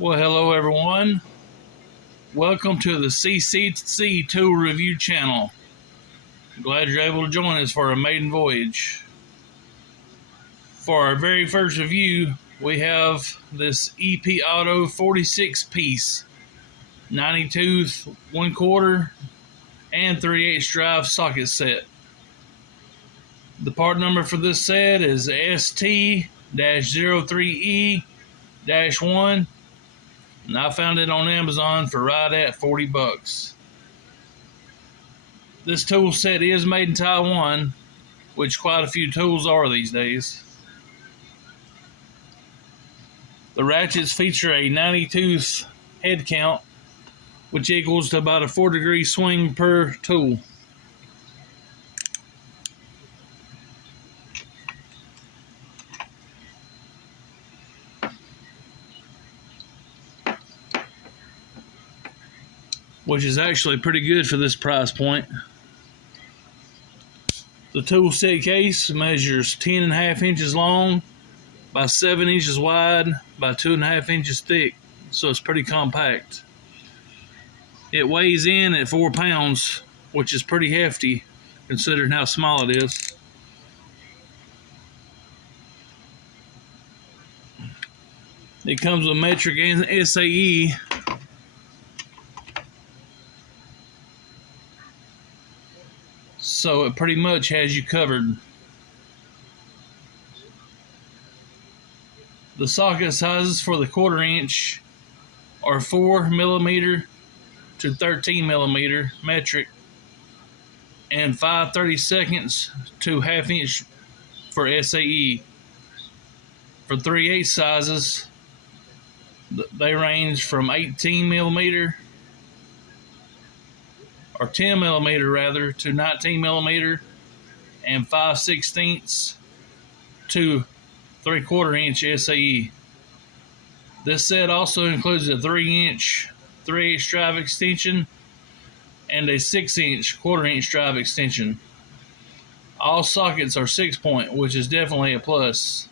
Well, hello everyone. Welcome to the CCC Tool Review channel. Glad you're able to join us for a maiden voyage. For our very first review, we have this EP Auto 46 piece 92 1/4 and 3/8 drive socket set. The part number for this set is ST-03E-1, and I found it on Amazon for right at 40 bucks. This tool set is made in Taiwan, which quite a few tools are these days. The ratchets feature a 90-tooth head count, which equals to about a 4-degree swing per tool. Which is actually pretty good for this price point. The tool set case measures 10.5 inches long by 7 inches wide by 2.5 inches thick, so it's pretty compact. It weighs in at 4 pounds, which is pretty hefty considering how small it is. It comes with metric and SAE. So it pretty much has you covered. The socket sizes for the 1/4 inch are 4mm to 13mm metric and 5/32 to 1/2 inch for SAE. For 3/8 sizes, they range from 18mm or 10mm rather to 19mm and 5/16 to 3/4 inch SAE. This set also includes a 3-inch 3/8 drive extension and a 6-inch 1/4 inch drive extension. All sockets are 6-point, which is definitely a plus.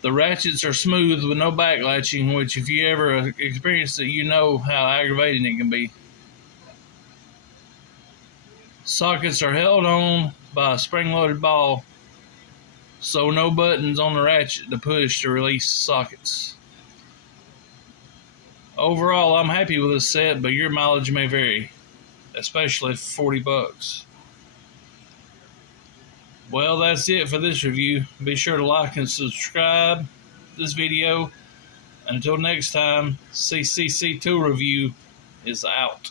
The ratchets are smooth with no backlatching, which if you ever experience it, you know how aggravating it can be. Sockets are held on by a spring-loaded ball, so no buttons on the ratchet to push to release sockets. Overall, I'm happy with this set, but your mileage may vary, especially for 40 bucks. Well, that's it for this review. Be sure to like and subscribe this video. Until next time, CCC Tool Review is out.